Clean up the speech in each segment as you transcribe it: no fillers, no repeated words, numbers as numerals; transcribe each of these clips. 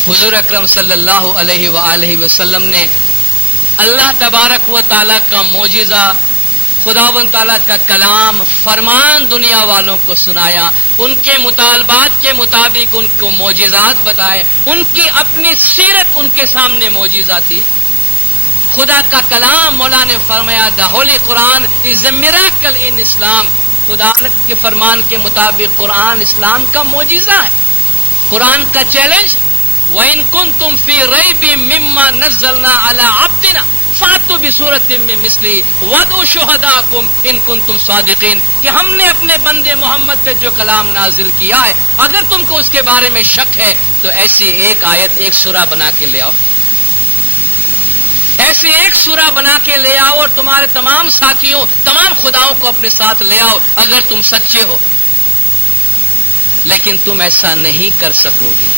حضور اکرم صلی اللہ علیہ وآلہ وسلم نے اللہ تبارک و تعالیٰ کا معجزہ، خداوند تعالیٰ کا کلام، فرمان دنیا والوں کو سنایا، ان کے مطالبات کے مطابق ان کو معجزات بتائے، ان کی اپنی سیرت ان کے سامنے معجزہ تھی۔ خدا کا کلام، مولا نے فرمایا دا ہولی قرآن از اے میریکل ان اسلام، خدا کے فرمان کے مطابق قرآن اسلام کا معجزہ ہے۔ قرآن کا چیلنج، وَإِن كُنتُمْ فِي رَيْبٍ مِّمَّا نَزَّلْنَا عَلَىٰ عَبْدِنَا فَأْتُوا بِسُورَةٍ مِّن مِّثْلِهِ وَادْعُوا شُهَدَاءَكُمْ إِن كُنتُمْ صَادِقِينَ، کہ ہم نے اپنے بندے محمد پہ جو کلام نازل کیا ہے، اگر تم کو اس کے بارے میں شک ہے تو ایسی ایک آیت، ایک سورہ بنا کے لے آؤ، ایسی ایک سورہ بنا کے لے آؤ اور تمہارے تمام ساتھیوں، تمام خداؤں کو اپنے ساتھ لے آؤ اگر تم سچے ہو۔ لیکن تم ایسا نہیں کر سکو گے،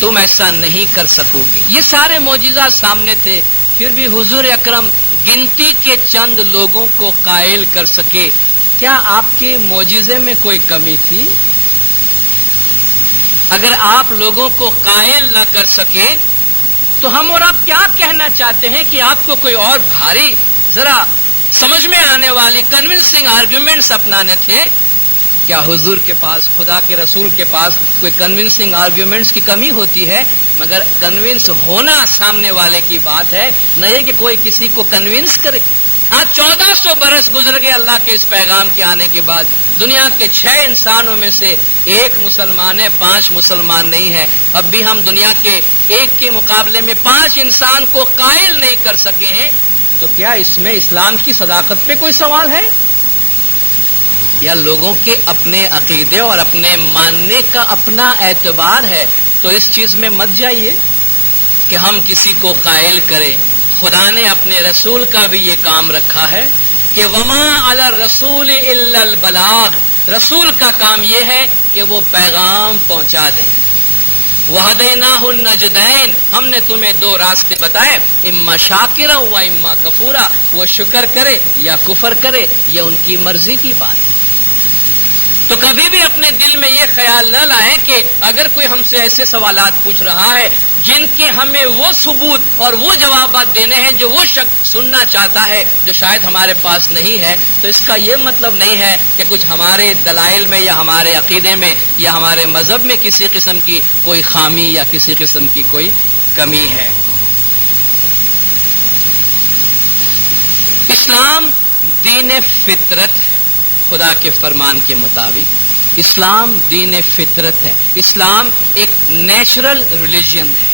تم ایسا نہیں کر سکو گے۔ یہ سارے معجزات سامنے تھے، پھر بھی حضور اکرم گنتی کے چند لوگوں کو قائل کر سکے۔ کیا آپ کے معجزے میں کوئی کمی تھی؟ اگر آپ لوگوں کو قائل نہ کر سکے تو ہم اور آپ کیا کہنا چاہتے ہیں کہ آپ کو کوئی اور بھاری، ذرا سمجھ میں آنے والی کنونسنگ آرگیومنٹس اپنانے تھے؟ کیا حضور کے پاس، خدا کے رسول کے پاس کوئی کنونسنگ آرگیومنٹس کی کمی ہوتی ہے؟ مگر کنونس ہونا سامنے والے کی بات ہے، نہ یہ کہ کوئی کسی کو کنونس کرے۔ آج 1400 برس گزر گئے اللہ کے اس پیغام کے آنے کے بعد، دنیا کے 6 انسانوں میں سے 1 مسلمان ہے، 5 مسلمان نہیں ہے۔ اب بھی ہم دنیا کے 1 کے مقابلے میں 5 انسان کو قائل نہیں کر سکے ہیں، تو کیا اس میں اسلام کی صداقت پہ کوئی سوال ہے؟ یا لوگوں کے اپنے عقیدے اور اپنے ماننے کا اپنا اعتبار ہے؟ تو اس چیز میں مت جائیے کہ ہم کسی کو قائل کریں۔ خدا نے اپنے رسول کا بھی یہ کام رکھا ہے کہ وما علی الرسول الا البلاغ، رسول کا کام یہ ہے کہ وہ پیغام پہنچا دیں۔ وَهَدَيْنَاهُ النَّجْدَيْنِ، ہم نے تمہیں 2 راستے بتائے، اما شاکرا و اما کفورا، وہ شکر کرے یا کفر کرے، یہ ان کی مرضی کی بات ہے۔ تو کبھی بھی اپنے دل میں یہ خیال نہ لائیں کہ اگر کوئی ہم سے ایسے سوالات پوچھ رہا ہے جن کے ہمیں وہ ثبوت اور وہ جوابات دینے ہیں جو وہ شخص سننا چاہتا ہے، جو شاید ہمارے پاس نہیں ہے، تو اس کا یہ مطلب نہیں ہے کہ کچھ ہمارے دلائل میں یا ہمارے عقیدے میں یا ہمارے مذہب میں کسی قسم کی کوئی خامی یا کسی قسم کی کوئی کمی ہے۔ اسلام دین فطرت، خدا کے فرمان کے مطابق اسلام دین فطرت ہے۔ اسلام ایک نیچرل ریلیجن ہے،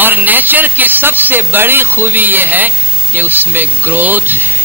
اور نیچر کی سب سے بڑی خوبی یہ ہے کہ اس میں گروتھ ہے۔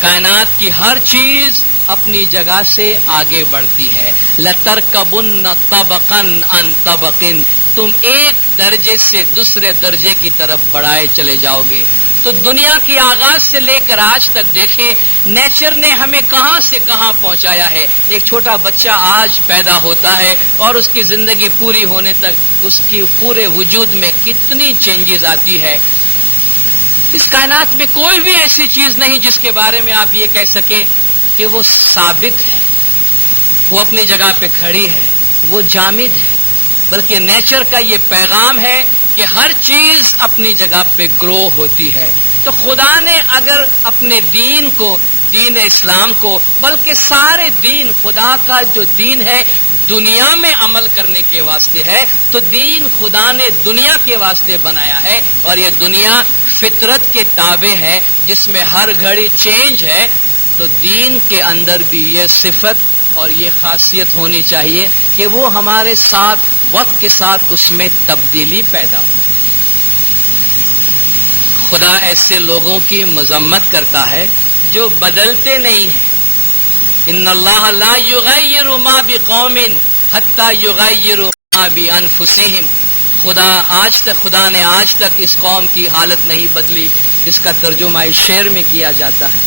کائنات کی ہر چیز اپنی جگہ سے آگے بڑھتی ہے۔ لَتَرْكَبُنَّ طَبَقًا عَنْ طَبَقٍ، تم ایک درجے سے دوسرے درجے کی طرف بڑھائے چلے جاؤ گے۔ تو دنیا کی آغاز سے لے کر آج تک دیکھیں نیچر نے ہمیں کہاں سے کہاں پہنچایا ہے۔ ایک چھوٹا بچہ آج پیدا ہوتا ہے اور اس کی زندگی پوری ہونے تک اس کی پورے وجود میں کتنی چینجز آتی ہے۔ اس کائنات میں کوئی بھی ایسی چیز نہیں جس کے بارے میں آپ یہ کہہ سکیں کہ وہ ثابت ہے، وہ اپنی جگہ پہ کھڑی ہے، وہ جامد ہے، بلکہ نیچر کا یہ پیغام ہے کہ ہر چیز اپنی جگہ پہ گرو ہوتی ہے۔ تو خدا نے اگر اپنے دین کو، دین اسلام کو، بلکہ سارے دین، خدا کا جو دین ہے دنیا میں عمل کرنے کے واسطے ہے، تو دین خدا نے دنیا کے واسطے بنایا ہے، اور یہ دنیا فطرت کے تابع ہے جس میں ہر گھڑی چینج ہے۔ تو دین کے اندر بھی یہ صفت اور یہ خاصیت ہونی چاہیے کہ وہ ہمارے ساتھ وقت کے ساتھ اس میں تبدیلی پیدا ہو۔ خدا ایسے لوگوں کی مذمت کرتا ہے جو بدلتے نہیں ہیں۔ ان اللہ لا یغیر ما بقوم حتی یغیروا ما بانفسہم، خدا نے آج تک اس قوم کی حالت نہیں بدلی۔ اس کا ترجمہ اس شعر میں کیا جاتا ہے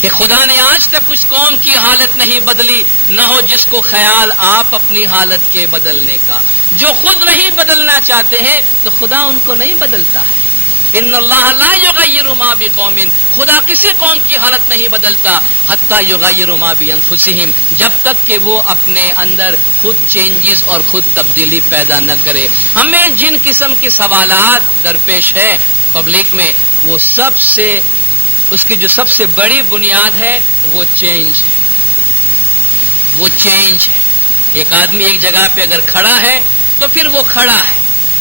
کہ خدا نے آج تک اس قوم کی حالت نہیں بدلی، نہ ہو جس کو خیال آپ اپنی حالت کے بدلنے کا۔ جو خود نہیں بدلنا چاہتے ہیں تو خدا ان کو نہیں بدلتا ہے۔ ان اللہ لا یغیر ما بقوم، خدا کسی قوم کی حالت نہیں بدلتا حتی یغیر ما بانفسہم، جب تک کہ وہ اپنے اندر خود چینجز اور خود تبدیلی پیدا نہ کرے۔ ہمیں جن قسم کے سوالات درپیش ہے پبلک میں، وہ سب سے اس کی جو سب سے بڑی بنیاد ہے وہ چینج ہے، وہ چینج ہے۔ ایک آدمی ایک جگہ پہ اگر کھڑا ہے تو پھر وہ کھڑا ہے،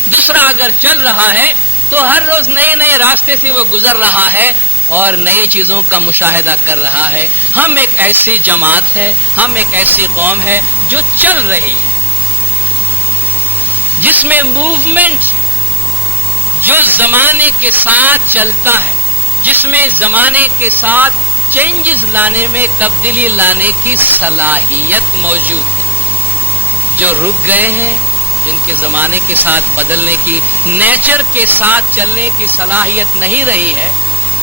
دوسرا اگر چل رہا ہے تو ہر روز نئے نئے راستے سے وہ گزر رہا ہے اور نئی چیزوں کا مشاہدہ کر رہا ہے۔ ہم ایک ایسی جماعت ہے، ہم ایک ایسی قوم ہے جو چل رہی ہے، جس میں موومنٹ جو زمانے کے ساتھ چلتا ہے، جس میں زمانے کے ساتھ چینجز لانے میں، تبدیلی لانے کی صلاحیت موجود ہے۔ جو رک گئے ہیں، جن کے زمانے کے ساتھ بدلنے کی، نیچر کے ساتھ چلنے کی صلاحیت نہیں رہی ہے،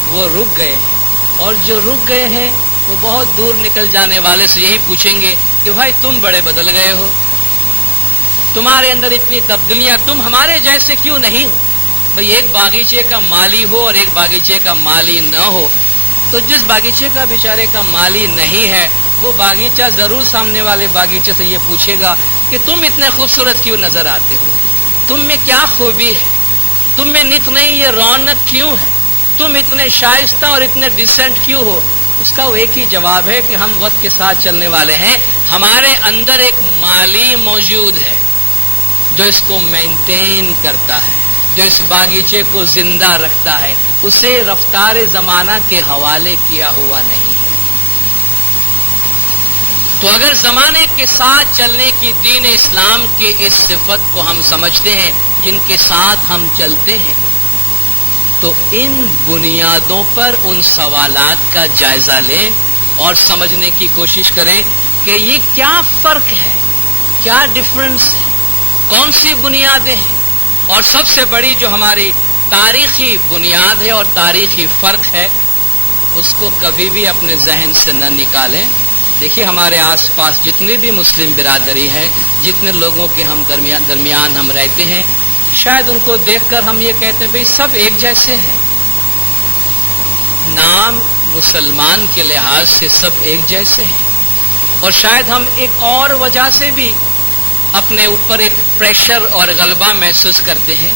وہ رک گئے ہیں۔ اور جو رک گئے ہیں وہ بہت دور نکل جانے والے سے یہی پوچھیں گے کہ بھائی تم بڑے بدل گئے ہو، تمہارے اندر اتنی تبدیلیاں، تم ہمارے جیسے کیوں نہیں ہو؟ بھئی ایک باغیچے کا مالی ہو اور ایک باغیچے کا مالی نہ ہو، تو جس باغیچے کا بیچارے کا مالی نہیں ہے، وہ باغیچہ ضرور سامنے والے باغیچے سے یہ پوچھے گا کہ تم اتنے خوبصورت کیوں نظر آتے ہو، تم میں کیا خوبی ہے، تم میں نت نئی یہ رونق کیوں ہے، تم اتنے شائستہ اور اتنے ڈیسنٹ کیوں ہو؟ اس کا وہ ایک ہی جواب ہے کہ ہم وقت کے ساتھ چلنے والے ہیں، ہمارے اندر ایک مالی موجود ہے جو اس کو مینٹین کرتا ہے، جو اس باغیچے کو زندہ رکھتا ہے، اسے رفتار زمانہ کے حوالے کیا ہوا نہیں ہے۔ تو اگر زمانے کے ساتھ چلنے کی دین اسلام کی اس صفت کو ہم سمجھتے ہیں جن کے ساتھ ہم چلتے ہیں، تو ان بنیادوں پر ان سوالات کا جائزہ لیں اور سمجھنے کی کوشش کریں کہ یہ کیا فرق ہے، کیا ڈفرنس ہے، کون سی بنیادیں ہیں، اور سب سے بڑی جو ہماری تاریخی بنیاد ہے اور تاریخی فرق ہے، اس کو کبھی بھی اپنے ذہن سے نہ نکالیں۔ دیکھیے ہمارے آس پاس جتنی بھی مسلم برادری ہے، جتنے لوگوں کے ہم درمیان ہم رہتے ہیں، شاید ان کو دیکھ کر ہم یہ کہتے ہیں بھئی سب ایک جیسے ہیں، نام مسلمان کے لحاظ سے سب ایک جیسے ہیں، اور شاید ہم ایک اور وجہ سے بھی اپنے اوپر ایک پریشر اور غلبہ محسوس کرتے ہیں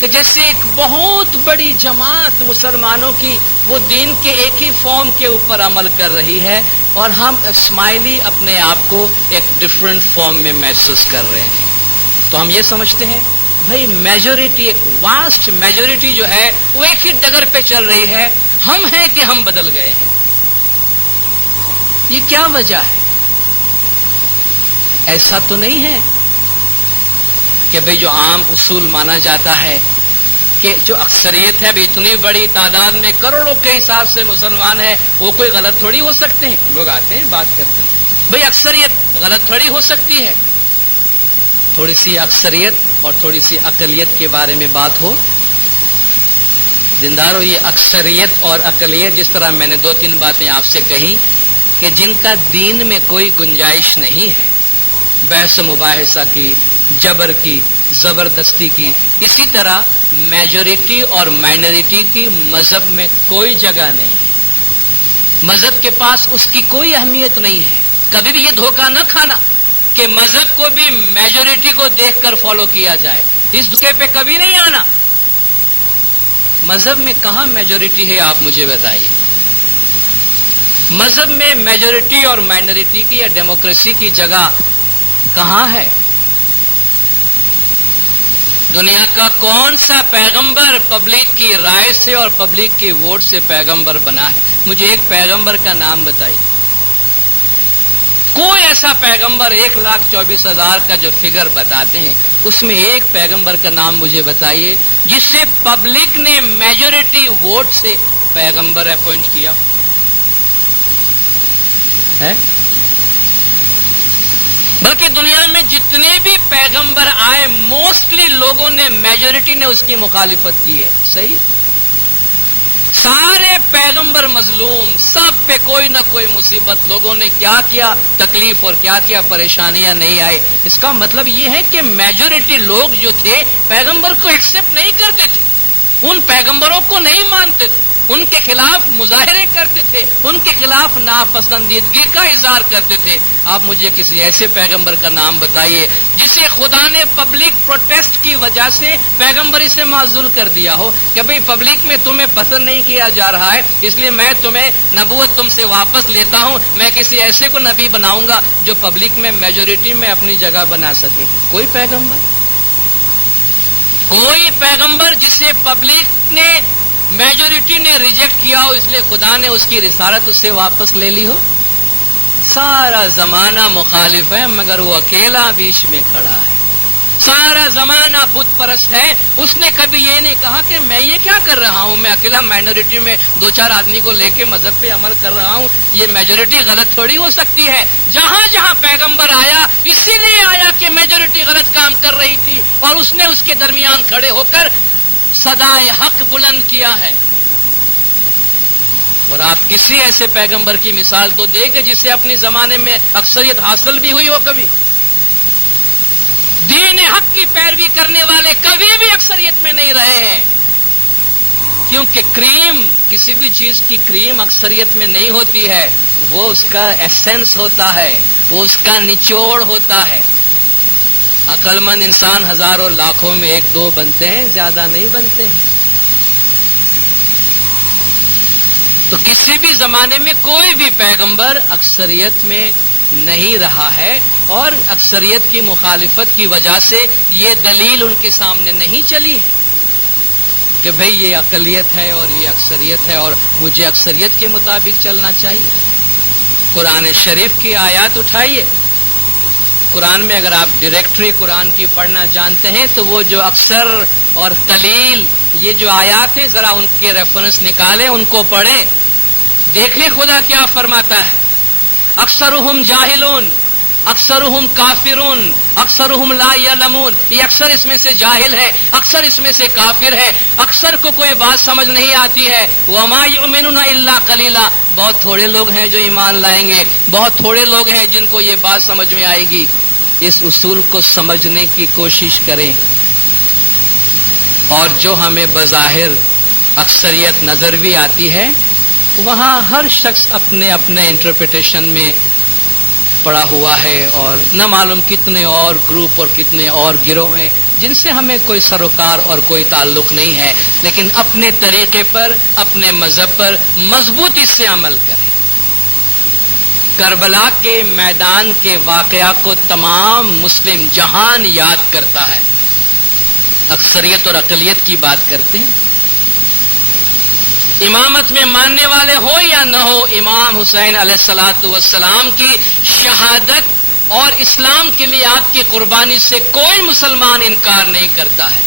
کہ جیسے ایک بہت بڑی جماعت مسلمانوں کی وہ دین کے ایک ہی فارم کے اوپر عمل کر رہی ہے، اور ہم اسمائلی اپنے آپ کو ایک ڈفرینٹ فارم میں محسوس کر رہے ہیں۔ تو ہم یہ سمجھتے ہیں بھائی میجورٹی، ایک واسٹ میجورٹی جو ہے وہ ایک ہی ڈگر پہ چل رہی ہے، ہم ہیں کہ ہم بدل گئے ہیں۔ یہ کیا وجہ ہے؟ ایسا تو نہیں ہے کہ بھئی جو عام اصول مانا جاتا ہے کہ جو اکثریت ہے، اتنی بڑی تعداد میں کروڑوں کے حساب سے مسلمان ہے، وہ کوئی غلط تھوڑی ہو سکتے ہیں۔ لوگ آتے ہیں بات کرتے ہیں بھئی اکثریت غلط تھوڑی ہو سکتی ہے۔ تھوڑی سی اکثریت اور تھوڑی سی اقلیت کے بارے میں بات ہو، دینداروں، یہ اکثریت اور اقلیت، جس طرح میں نے 2-3 باتیں آپ سے کہی کہ جن کا دین میں کوئی گنجائش نہیں ہے، بحث و مباحثہ کی، جبر کی، زبردستی کی، اسی طرح میجورٹی اور مائنورٹی کی مذہب میں کوئی جگہ نہیں ہے۔ مذہب کے پاس اس کی کوئی اہمیت نہیں ہے۔ کبھی بھی یہ دھوکہ نہ کھانا کہ مذہب کو بھی میجورٹی کو دیکھ کر فالو کیا جائے، اس دھوکے پہ کبھی نہیں آنا۔ مذہب میں کہاں میجورٹی ہے آپ مجھے بتائیے؟ مذہب میں میجورٹی اور مائنورٹی کی یا ڈیموکریسی کی جگہ کہاں ہے؟ دنیا کا کون سا پیغمبر پبلک کی رائے سے اور پبلک کی ووٹ سے پیغمبر بنا ہے؟ مجھے ایک پیغمبر کا نام بتائیے۔ کوئی ایسا پیغمبر 1,24,000 کا جو فگر بتاتے ہیں، اس میں ایک پیغمبر کا نام مجھے بتائیے جس سے پبلک نے میجورٹی ووٹ سے پیغمبر اپوائنٹ کیا ہے؟ بلکہ دنیا میں جتنے بھی پیغمبر آئے، موسٹلی لوگوں نے، میجورٹی نے اس کی مخالفت کی ہے۔ صحیح؟ سارے پیغمبر مظلوم، سب پہ کوئی نہ کوئی مصیبت، لوگوں نے کیا کیا تکلیف اور کیا کیا پریشانیاں نہیں آئی۔ اس کا مطلب یہ ہے کہ میجورٹی لوگ جو تھے پیغمبر کو ایکسپٹ نہیں کرتے تھے، ان پیغمبروں کو نہیں مانتے تھے، ان کے خلاف مظاہرے کرتے تھے، ان کے خلاف ناپسندیدگی کا اظہار کرتے تھے۔ آپ مجھے کسی ایسے پیغمبر کا نام بتائیے جسے خدا نے پبلک پروٹیسٹ کی وجہ سے پیغمبری سے معزول کر دیا ہو کہ بھئی پبلک میں تمہیں پسند نہیں کیا جا رہا ہے، اس لیے میں تمہیں نبوت تم سے واپس لیتا ہوں، میں کسی ایسے کو نبی بناؤں گا جو پبلک میں میجورٹی میں اپنی جگہ بنا سکے۔ کوئی پیغمبر جسے پبلک نے میجورٹی نے ریجیکٹ کیا ہو، اس لیے خدا نے اس کی رسالت اس سے واپس لے لی ہو؟ سارا زمانہ مخالف ہے مگر وہ اکیلا بیچ میں کھڑا ہے۔ سارا زمانہ بت پرست ہے، اس نے کبھی یہ نہیں کہا کہ میں یہ کیا کر رہا ہوں، میں اکیلا مائنورٹی میں 2-4 آدمی کو لے کے مذہب پہ عمل کر رہا ہوں، یہ میجورٹی غلط تھوڑی ہو سکتی ہے۔ جہاں جہاں پیغمبر آیا اسی لیے آیا کہ میجورٹی غلط کام کر رہی تھی اور اس نے اس کے درمیان کھڑے ہو کر صدائے حق بلند کیا ہے۔ اور آپ کسی ایسے پیغمبر کی مثال تو دیں کہ جسے اپنے زمانے میں اکثریت حاصل بھی ہوئی ہو کبھی؟ دین حق کی پیروی کرنے والے کبھی بھی اکثریت میں نہیں رہے ہیں، کیونکہ کریم، کسی بھی چیز کی کریم اکثریت میں نہیں ہوتی ہے، وہ اس کا ایسنس ہوتا ہے، وہ اس کا نچوڑ ہوتا ہے۔ عقل مند انسان ہزاروں لاکھوں میں 1-2 بنتے ہیں، زیادہ نہیں بنتے ہیں۔ تو کسی بھی زمانے میں کوئی بھی پیغمبر اکثریت میں نہیں رہا ہے، اور اکثریت کی مخالفت کی وجہ سے یہ دلیل ان کے سامنے نہیں چلی ہے کہ بھئی یہ اقلیت ہے اور یہ اکثریت ہے اور مجھے اکثریت کے مطابق چلنا چاہیے۔ قرآن شریف کی آیات اٹھائیے، قرآن میں اگر آپ ڈائریکٹری قرآن کی پڑھنا جانتے ہیں تو وہ جو اکثر اور قلیل یہ جو آیات ہیں ذرا ان کے ریفرنس نکالیں، ان کو پڑھیں، دیکھیں خدا کیا فرماتا ہے۔ اکثرہم جاہلون، اکثرہم کافرون، اکثرہم لا یعلمون، یہ اکثر اس میں سے جاہل ہے، اکثر اس میں سے کافر ہے، اکثر کو کوئی بات سمجھ نہیں آتی ہے۔ وما یؤمنون الا قلیلا، بہت تھوڑے لوگ ہیں جو ایمان لائیں گے، بہت تھوڑے لوگ ہیں جن کو یہ بات سمجھ میں آئے گی۔ اس اصول کو سمجھنے کی کوشش کریں، اور جو ہمیں بظاہر اکثریت نظر بھی آتی ہے وہاں ہر شخص اپنے اپنے انٹرپریٹیشن میں پڑا ہوا ہے، اور نہ معلوم کتنے اور گروپ اور کتنے اور گروہ ہیں جن سے ہمیں کوئی سروکار اور کوئی تعلق نہیں ہے، لیکن اپنے طریقے پر، اپنے مذہب پر مضبوطی سے عمل کریں۔ کربلا کے میدان کے واقعہ کو تمام مسلم جہان یاد کرتا ہے۔ اکثریت اور اقلیت کی بات کرتے ہیں، امامت میں ماننے والے ہو یا نہ ہو، امام حسین علیہ الصلوۃ والسلام کی شہادت اور اسلام کے لیے آپ کی قربانی سے کوئی مسلمان انکار نہیں کرتا ہے۔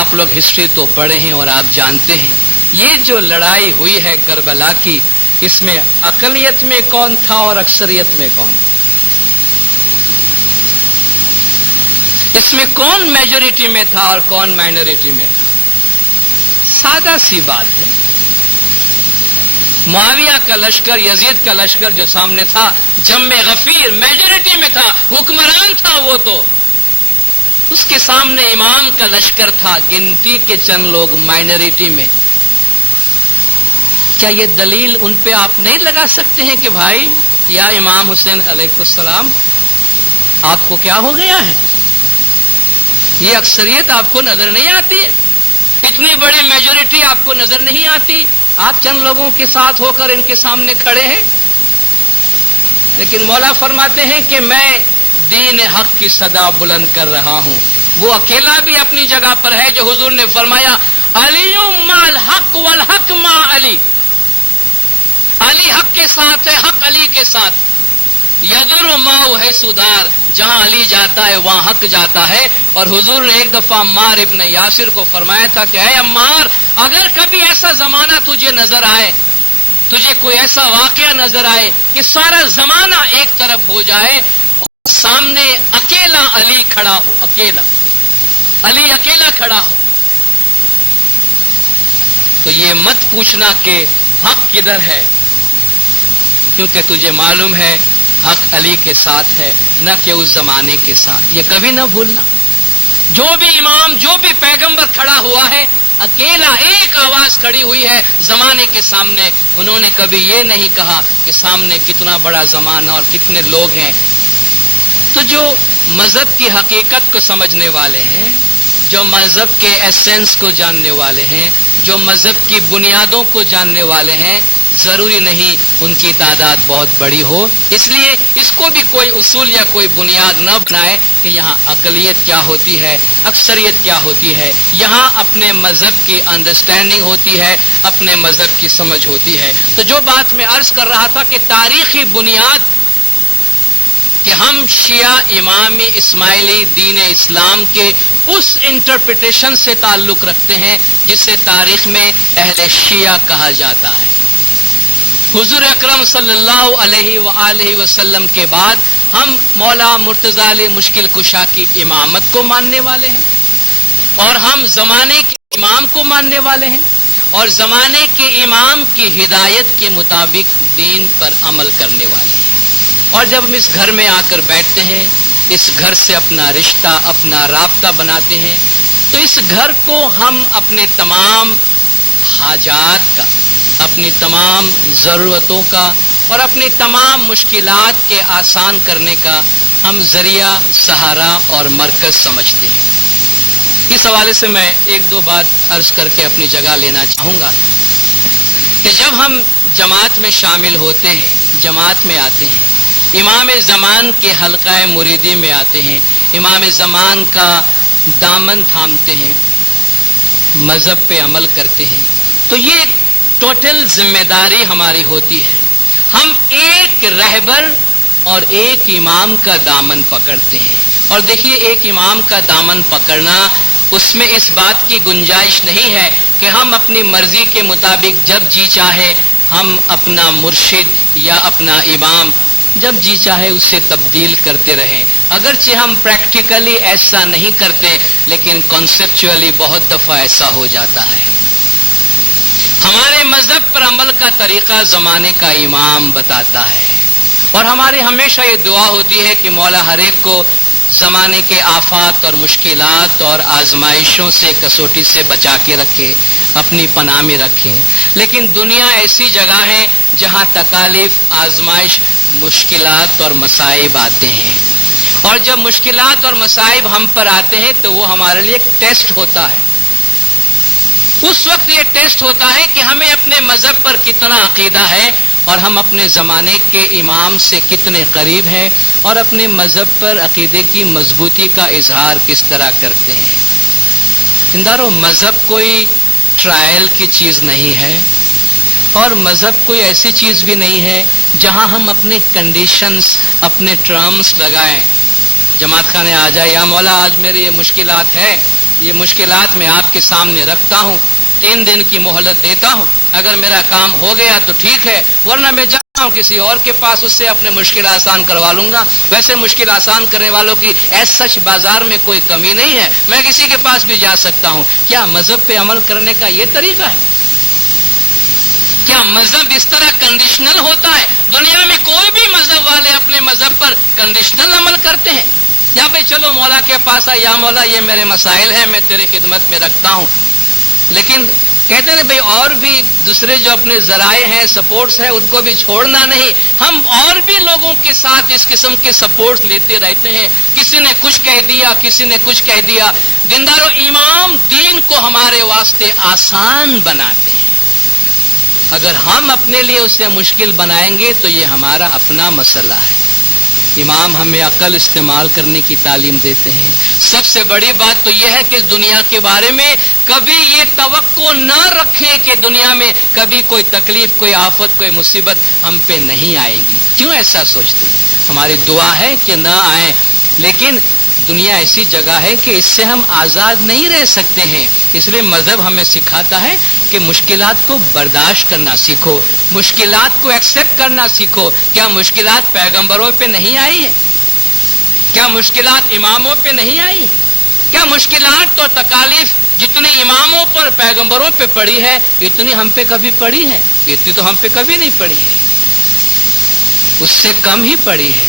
آپ لوگ ہسٹری تو پڑھے ہیں اور آپ جانتے ہیں یہ جو لڑائی ہوئی ہے کربلا کی، اس میں اقلیت میں کون تھا اور اکثریت میں کون؟ اس میں کون میجورٹی میں تھا اور کون مائنورٹی میں تھا؟ سادہ سی بات ہے، معاویہ کا لشکر، یزید کا لشکر جو سامنے تھا، جم غفیر میجورٹی میں تھا، حکمران تھا وہ، تو اس کے سامنے امام کا لشکر تھا، گنتی کے چند لوگ مائنورٹی میں۔ کیا یہ دلیل ان پہ آپ نہیں لگا سکتے ہیں کہ بھائی یا امام حسین علیہ السلام آپ کو کیا ہو گیا ہے؟ یہ اکثریت آپ کو نظر نہیں آتی ہے، اتنی بڑی میجورٹی آپ کو نظر نہیں آتی، آپ چند لوگوں کے ساتھ ہو کر ان کے سامنے کھڑے ہیں۔ لیکن مولا فرماتے ہیں کہ میں دین حق کی صدا بلند کر رہا ہوں۔ وہ اکیلا بھی اپنی جگہ پر ہے جو حضور نے فرمایا علی مع الحق والحق مع علی، علی حق کے ساتھ ہے، حق علی کے ساتھ۔ یدر ماؤ ہے سدار، جہاں علی جاتا ہے وہاں حق جاتا ہے۔ اور حضور نے ایک دفعہ عمار ابن یاسر کو فرمایا تھا کہ اے عمار، اگر کبھی ایسا زمانہ تجھے نظر آئے، تجھے کوئی ایسا واقعہ نظر آئے کہ سارا زمانہ ایک طرف ہو جائے اور سامنے اکیلا علی کھڑا ہو، اکیلا علی اکیلا کھڑا ہو، تو یہ مت پوچھنا کہ حق کدھر ہے، کیونکہ تجھے معلوم ہے حق علی کے ساتھ ہے، نہ کہ اس زمانے کے ساتھ۔ یہ کبھی نہ بھولنا، جو بھی امام، جو بھی پیغمبر کھڑا ہوا ہے اکیلا ایک آواز کھڑی ہوئی ہے زمانے کے سامنے. انہوں نے کبھی یہ نہیں کہا کہ سامنے کتنا بڑا زمانہ اور کتنے لوگ ہیں. تو جو مذہب کی حقیقت کو سمجھنے والے ہیں، جو مذہب کے ایسنس کو جاننے والے ہیں، جو مذہب کی بنیادوں کو جاننے والے ہیں، ضروری نہیں ان کی تعداد بہت بڑی ہو. اس لیے اس کو بھی کوئی اصول یا کوئی بنیاد نہ بنائے کہ یہاں اقلیت کیا ہوتی ہے، اکثریت کیا ہوتی ہے. یہاں اپنے مذہب کی انڈرسٹینڈنگ ہوتی ہے، اپنے مذہب کی سمجھ ہوتی ہے. تو جو بات میں عرض کر رہا تھا کہ تاریخی بنیاد کہ ہم شیعہ امامی اسماعیلی دین اسلام کے اس انٹرپریٹیشن سے تعلق رکھتے ہیں جسے تاریخ میں اہل شیعہ کہا جاتا ہے. حضور اکرم صلی اللہ علیہ وآلہ وسلم کے بعد ہم مولا مرتضی علی مشکل کشا کی امامت کو ماننے والے ہیں، اور ہم زمانے کے امام کو ماننے والے ہیں، اور زمانے کے امام کی ہدایت کے مطابق دین پر عمل کرنے والے ہیں. اور جب ہم اس گھر میں آ کر بیٹھتے ہیں، اس گھر سے اپنا رشتہ، اپنا رابطہ بناتے ہیں، تو اس گھر کو ہم اپنے تمام حاجات کا، اپنی تمام ضرورتوں کا اور اپنی تمام مشکلات کے آسان کرنے کا ہم ذریعہ، سہارا اور مرکز سمجھتے ہیں. اس حوالے سے میں ایک دو بات عرض کر کے اپنی جگہ لینا چاہوں گا کہ جب ہم جماعت میں شامل ہوتے ہیں، جماعت میں آتے ہیں، امام زمان کے حلقہ مریدی میں آتے ہیں، امام زمان کا دامن تھامتے ہیں، مذہب پہ عمل کرتے ہیں، تو یہ ٹوٹل ذمہ داری ہماری ہوتی ہے. ہم ایک رہبر اور ایک امام کا دامن پکڑتے ہیں. اور دیکھیے، ایک امام کا دامن پکڑنا، اس میں اس بات کی گنجائش نہیں ہے کہ ہم اپنی مرضی کے مطابق جب جی چاہے ہم اپنا مرشد یا اپنا امام جب جی چاہے اسے تبدیل کرتے رہیں. اگرچہ ہم پریکٹیکلی ایسا نہیں کرتے، لیکن کنسپچولی بہت دفعہ ایسا ہو جاتا ہے. ہمارے مذہب پر عمل کا طریقہ زمانے کا امام بتاتا ہے، اور ہماری ہمیشہ یہ دعا ہوتی ہے کہ مولا ہر ایک کو زمانے کے آفات اور مشکلات اور آزمائشوں سے، کسوٹی سے بچا کے رکھے، اپنی پناہ میں رکھے. لیکن دنیا ایسی جگہ ہے جہاں تکالیف، آزمائش، مشکلات اور مصائب آتے ہیں، اور جب مشکلات اور مصائب ہم پر آتے ہیں تو وہ ہمارے لیے ایک ٹیسٹ ہوتا ہے. اس وقت یہ ٹیسٹ ہوتا ہے کہ ہمیں اپنے مذہب پر کتنا عقیدہ ہے، اور ہم اپنے زمانے کے امام سے کتنے قریب ہیں، اور اپنے مذہب پر عقیدے کی مضبوطی کا اظہار کس طرح کرتے ہیں. زندارو، مذہب کوئی ٹرائل کی چیز نہیں ہے، اور مذہب کوئی ایسی چیز بھی نہیں ہے جہاں ہم اپنے کنڈیشنز، اپنے ٹرمز لگائیں. جماعت خانے آ جائے، یا مولا آج میری یہ مشکلات ہے، یہ مشکلات میں آپ کے سامنے رکھتا ہوں، 3 دن کی مہلت دیتا ہوں، اگر میرا کام ہو گیا تو ٹھیک ہے، ورنہ میں جاتا ہوں کسی اور کے پاس، اس سے اپنے مشکل آسان کروا لوں گا. ویسے مشکل آسان کرنے والوں کی ایس سچ بازار میں کوئی کمی نہیں ہے، میں کسی کے پاس بھی جا سکتا ہوں. کیا مذہب پہ عمل کرنے کا یہ طریقہ ہے؟ کیا مذہب اس طرح کنڈیشنل ہوتا ہے؟ دنیا میں کوئی بھی مذہب والے اپنے مذہب پر کنڈیشنل عمل کرتے ہیں، یا بھائی چلو مولا کے پاس آئے، یا مولا یہ میرے مسائل ہیں، میں تیری خدمت میں رکھتا ہوں. لیکن کہتے ہیں بھائی اور بھی دوسرے جو اپنے ذرائع ہیں، سپورٹس ہیں، ان کو بھی چھوڑنا نہیں. ہم اور بھی لوگوں کے ساتھ اس قسم کے سپورٹس لیتے رہتے ہیں. کسی نے کچھ کہہ دیا، کسی نے کچھ کہہ دیا. دیندارو، امام دین کو ہمارے واسطے آسان بناتے ہیں. اگر ہم اپنے لیے اسے مشکل بنائیں گے تو یہ ہمارا اپنا مسئلہ ہے. امام ہمیں عقل استعمال کرنے کی تعلیم دیتے ہیں. سب سے بڑی بات تو یہ ہے کہ اس دنیا کے بارے میں کبھی یہ توقع نہ رکھیں کہ دنیا میں کبھی کوئی تکلیف، کوئی آفت، کوئی مصیبت ہم پہ نہیں آئے گی. کیوں ایسا سوچتے ہیں؟ ہماری دعا ہے کہ نہ آئے، لیکن دنیا ایسی جگہ ہے کہ اس سے ہم آزاد نہیں رہ سکتے ہیں. اس لیے مذہب ہمیں سکھاتا ہے کہ مشکلات کو برداشت کرنا سیکھو، مشکلات کو ایکسپٹ کرنا سیکھو. کیا مشکلات پیغمبروں پہ نہیں آئی ہے؟ کیا مشکلات اماموں پہ نہیں آئی؟ کیا مشکلات اور تکالیف جتنی اماموں پر، پیغمبروں پہ پڑی ہے، اتنی ہم پہ کبھی پڑی ہے؟ اتنی تو ہم پہ کبھی نہیں پڑی ہے، اس سے کم ہی پڑی ہے.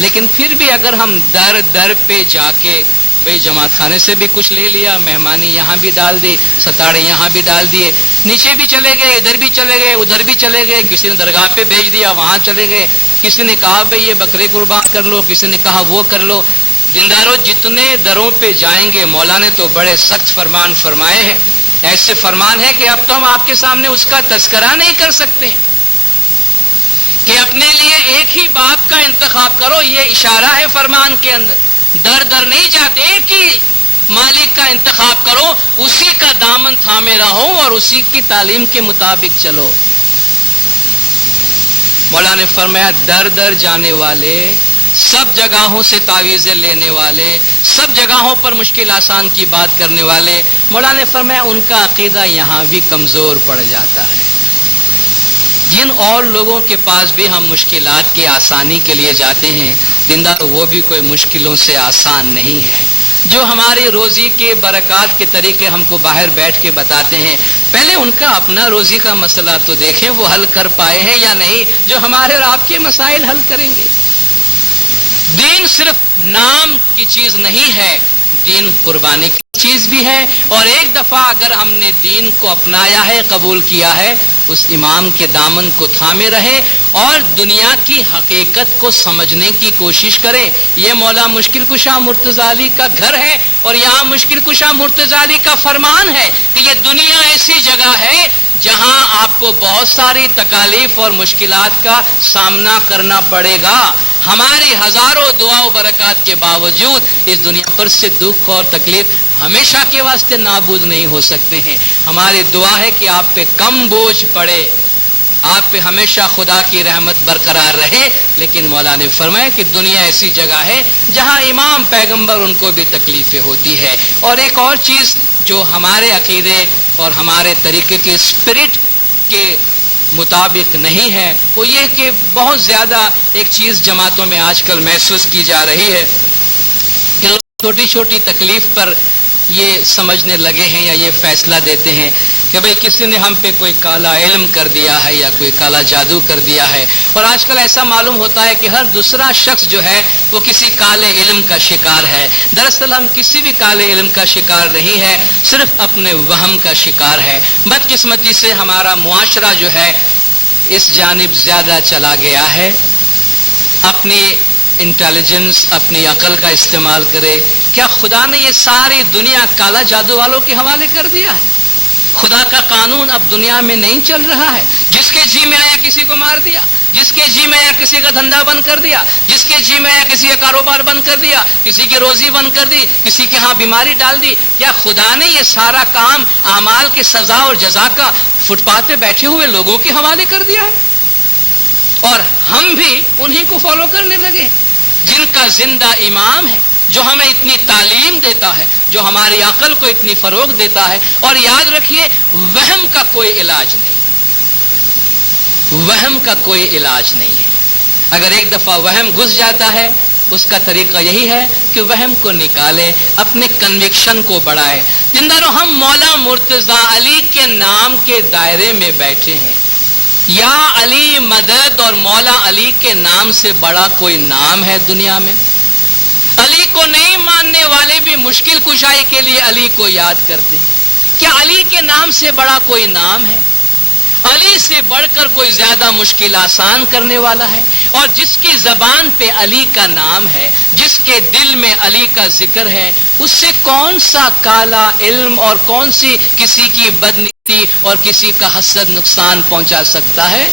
لیکن پھر بھی اگر ہم در در پہ جا کے بھئی جماعت خانے سے بھی کچھ لے لیا، مہمانی یہاں بھی ڈال دی، ستاڑے یہاں بھی ڈال دیے، نیچے بھی چلے گئے، ادھر بھی چلے گئے، ادھر بھی چلے گئے، کسی نے درگاہ پہ بھیج دیا وہاں چلے گئے، کسی نے کہا بھئی یہ بکرے قربان کر لو، کسی نے کہا وہ کر لو۔ دینداروں جتنے دروں پہ جائیں گے، مولا نے تو بڑے سخت فرمان فرمائے ہیں، ایسے فرمان ہے کہ اب تو ہم آپ کے سامنے اس کا تذکرہ نہیں کر سکتے کہ اپنے لیے ایک ہی باپ کا انتخاب کرو، یہ اشارہ ہے فرمان کے اندر، در در نہیں جاتے، ایک ہی مالک کا انتخاب کرو، اسی کا دامن تھامے رہو اور اسی کی تعلیم کے مطابق چلو۔ مولا نے فرمایا در در جانے والے، سب جگہوں سے تعویذیں لینے والے، سب جگہوں پر مشکل آسان کی بات کرنے والے، مولا نے فرمایا ان کا عقیدہ یہاں بھی کمزور پڑ جاتا ہے۔ جن اور لوگوں کے پاس بھی ہم مشکلات کی آسانی کے لیے جاتے ہیں، دیندار وہ بھی کوئی مشکلوں سے آسان نہیں ہے۔ جو ہماری روزی کے برکات کے طریقے ہم کو باہر بیٹھ کے بتاتے ہیں، پہلے ان کا اپنا روزی کا مسئلہ تو دیکھیں وہ حل کر پائے ہیں یا نہیں، جو ہمارے اور آپ کے مسائل حل کریں گے۔ دین صرف نام کی چیز نہیں ہے، دین قربانی کی چیز بھی ہے، اور ایک دفعہ اگر ہم نے دین کو اپنایا ہے، قبول کیا ہے، اس امام کے دامن کو تھامے رہے اور دنیا کی حقیقت کو سمجھنے کی کوشش کرے۔ یہ مولا مشکل کشا مرتضی علی کا گھر ہے، اور یہاں مشکل کشا مرتضی علی کا فرمان ہے کہ یہ دنیا ایسی جگہ ہے جہاں آپ کو بہت ساری تکالیف اور مشکلات کا سامنا کرنا پڑے گا۔ ہماری ہزاروں دعا و برکات کے باوجود اس دنیا پر سے دکھ اور تکلیف ہمیشہ کے واسطے نابود نہیں ہو سکتے ہیں۔ ہماری دعا ہے کہ آپ پہ کم بوجھ پڑے، آپ پہ ہمیشہ خدا کی رحمت برقرار رہے، لیکن مولا نے فرمایا کہ دنیا ایسی جگہ ہے جہاں امام پیغمبر ان کو بھی تکلیفیں ہوتی ہے۔ اور ایک اور چیز جو ہمارے عقیدے اور ہمارے طریقے کے اسپرٹ کے مطابق نہیں ہے، وہ یہ کہ بہت زیادہ ایک چیز جماعتوں میں آج کل محسوس کی جا رہی ہے کہ لوگ چھوٹی چھوٹی تکلیف پر یہ سمجھنے لگے ہیں یا یہ فیصلہ دیتے ہیں کہ بھئی کسی نے ہم پہ کوئی کالا علم کر دیا ہے یا کوئی کالا جادو کر دیا ہے۔ اور آج کل ایسا معلوم ہوتا ہے کہ ہر دوسرا شخص جو ہے وہ کسی کالے علم کا شکار ہے۔ دراصل ہم کسی بھی کالے علم کا شکار نہیں ہے، صرف اپنے وہم کا شکار ہے۔ بدقسمتی سے ہمارا معاشرہ جو ہے اس جانب زیادہ چلا گیا ہے، اپنی انٹیلیجنس، اپنی عقل کا استعمال کرے۔ کیا خدا نے یہ ساری دنیا کالا جادو والوں کے حوالے کر دیا ہے؟ خدا کا قانون اب دنیا میں نہیں چل رہا ہے؟ جس کے جی میں آیا کسی کو مار دیا، جس کے جی میں آیا کسی کا دھندا بند کر دیا، جس کے جی میں آیا کسی کا کاروبار بند کر دیا، کسی کی روزی بند کر دی، کسی کے ہاں بیماری ڈال دی۔ کیا خدا نے یہ سارا کام اعمال کے سزا اور جزا کا فٹ پاتھ پہ بیٹھے ہوئے لوگوں کے حوالے کر دیا ہے؟ اور ہم بھی انہی کو فالو کرنے لگے جن کا زندہ امام ہے، جو ہمیں اتنی تعلیم دیتا ہے، جو ہماری عقل کو اتنی فروغ دیتا ہے۔ اور یاد رکھیے وہم کا کوئی علاج نہیں، وہم کا کوئی علاج نہیں ہے۔ اگر ایک دفعہ وہم گھس جاتا ہے، اس کا طریقہ یہی ہے کہ وہم کو نکالے، اپنے کنوکشن کو بڑھائے۔ زنداروں ہم مولا مرتضی علی کے نام کے دائرے میں بیٹھے ہیں، یا علی مدد، اور مولا علی کے نام سے بڑا کوئی نام ہے دنیا میں؟ علی کو نہیں ماننے والے بھی مشکل کشائی کے لیے علی کو یاد کرتے ہیں۔ کیا علی کے نام سے بڑا کوئی نام ہے؟ علی سے بڑھ کر کوئی زیادہ مشکل آسان کرنے والا ہے؟ اور جس کی زبان پہ علی کا نام ہے، جس کے دل میں علی کا ذکر ہے، اس سے کون سا کالا علم اور کون سی کسی کی بدنیتی اور کسی کا حسد نقصان پہنچا سکتا ہے؟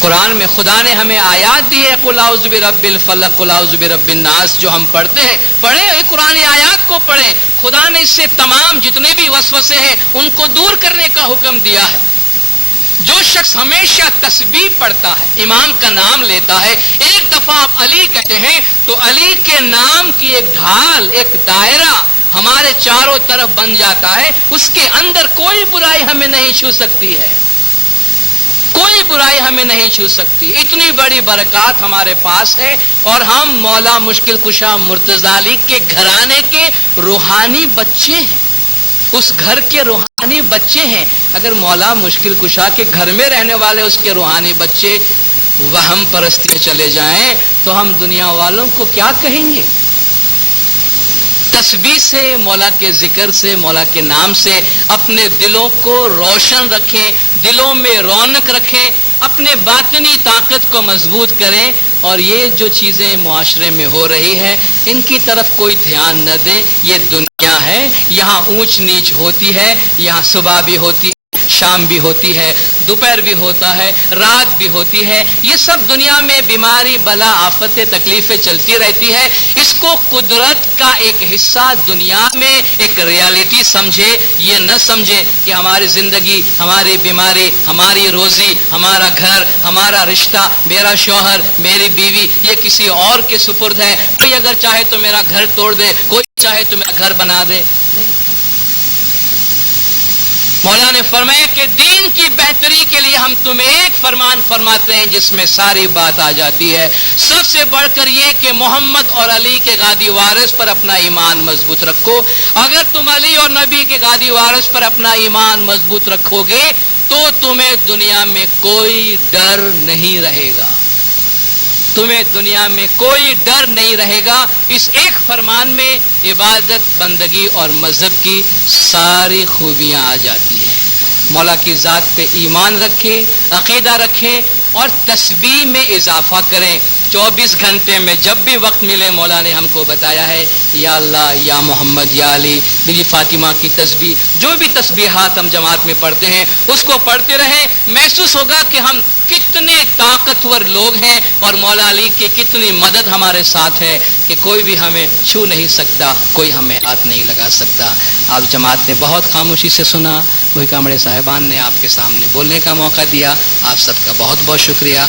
قرآن میں خدا نے ہمیں آیات دی ہے، قل اعوذ برب الفلق قل اعوذ برب الناس، جو ہم پڑھتے ہیں، پڑھیں قرآن آیات کو پڑھیں۔ خدا نے اس سے تمام جتنے بھی وسوسے ہیں ان کو دور کرنے کا حکم دیا ہے۔ جو شخص ہمیشہ تسبیح پڑھتا ہے، امام کا نام لیتا ہے، ایک دفعہ آپ علی کہتے ہیں تو علی کے نام کی ایک ڈھال، ایک دائرہ ہمارے چاروں طرف بن جاتا ہے، اس کے اندر کوئی برائی ہمیں نہیں چھو سکتی ہے، کوئی برائی ہمیں نہیں چھو سکتی۔ اتنی بڑی برکات ہمارے پاس ہے، اور ہم مولا مشکل کشا مرتضی علی کے گھرانے کے روحانی بچے ہیں، اس گھر کے روحانی بچے ہیں۔ اگر مولا مشکل کشا کے گھر میں رہنے والے اس کے روحانی بچے وہم پرستی چلے جائیں تو ہم دنیا والوں کو کیا کہیں گے؟ تسبیح سے، مولا کے ذکر سے، مولا کے نام سے اپنے دلوں کو روشن رکھیں، دلوں میں رونق رکھیں، اپنے باطنی طاقت کو مضبوط کریں، اور یہ جو چیزیں معاشرے میں ہو رہی ہے ان کی طرف کوئی دھیان نہ دیں۔ یہ دنیا ہے، یہاں اونچ نیچ ہوتی ہے، یہاں صبح بھی ہوتی ہے، شام بھی ہوتی ہے، دوپہر بھی ہوتا ہے، رات بھی ہوتی ہے، یہ سب دنیا میں بیماری، بلا، آفتیں، تکلیفیں چلتی رہتی ہے۔ اس کو قدرت کا ایک حصہ دنیا میں ایک ریالٹی سمجھے، یہ نہ سمجھے کہ ہماری زندگی، ہماری بیماری، ہماری روزی، ہمارا گھر، ہمارا رشتہ، میرا شوہر، میری بیوی یہ کسی اور کے سپرد ہے، کوئی اگر چاہے تو میرا گھر توڑ دے، کوئی چاہے تو میرا گھر بنا دے۔ مولا نے فرمایا کہ دین کی بہتری کے لیے ہم تمہیں ایک فرمان فرماتے ہیں جس میں ساری بات آ جاتی ہے، سب سے بڑھ کر یہ کہ محمد اور علی کے غادی وارث پر اپنا ایمان مضبوط رکھو۔ اگر تم علی اور نبی کے غادی وارث پر اپنا ایمان مضبوط رکھو گے تو تمہیں دنیا میں کوئی ڈر نہیں رہے گا، تمہیں دنیا میں کوئی ڈر نہیں رہے گا۔ اس ایک فرمان میں عبادت، بندگی اور مذہب کی ساری خوبیاں آ جاتی ہیں۔ مولا کی ذات پہ ایمان رکھیں، عقیدہ رکھیں اور تسبیح میں اضافہ کریں۔ 24 گھنٹے میں جب بھی وقت ملے، مولا نے ہم کو بتایا ہے یا اللہ، یا محمد، یا علی، بی بی فاطمہ کی تسبیح، جو بھی تسبیحات ہم جماعت میں پڑھتے ہیں اس کو پڑھتے رہیں۔ محسوس ہوگا کہ ہم کتنے طاقتور لوگ ہیں اور مولا علی کی کتنی مدد ہمارے ساتھ ہے کہ کوئی بھی ہمیں چھو نہیں سکتا، کوئی ہمیں ہاتھ نہیں لگا سکتا۔ آپ جماعت نے بہت خاموشی سے سنا، وہی کامڑے صاحبان نے آپ کے سامنے بولنے کا موقع دیا، آپ سب کا بہت بہت شکریہ۔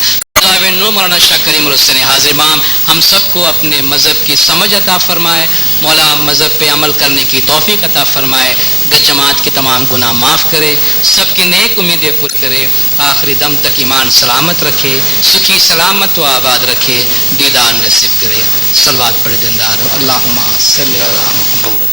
مولانا شاہ کریم الحسین حاضر امام ہم سب کو اپنے مذہب کی سمجھ عطا فرمائے، مولا مذہب پہ عمل کرنے کی توفیق عطا فرمائے، جماعت کے تمام گناہ معاف کرے، سب کی نیک امیدیں پور کرے، آخری دم تک ایمان سلامت رکھے، سکھی سلامت و آباد رکھے، دیدار نصیب کرے۔ صلوات پڑھے دیندار، اللہم صلی علی محمد۔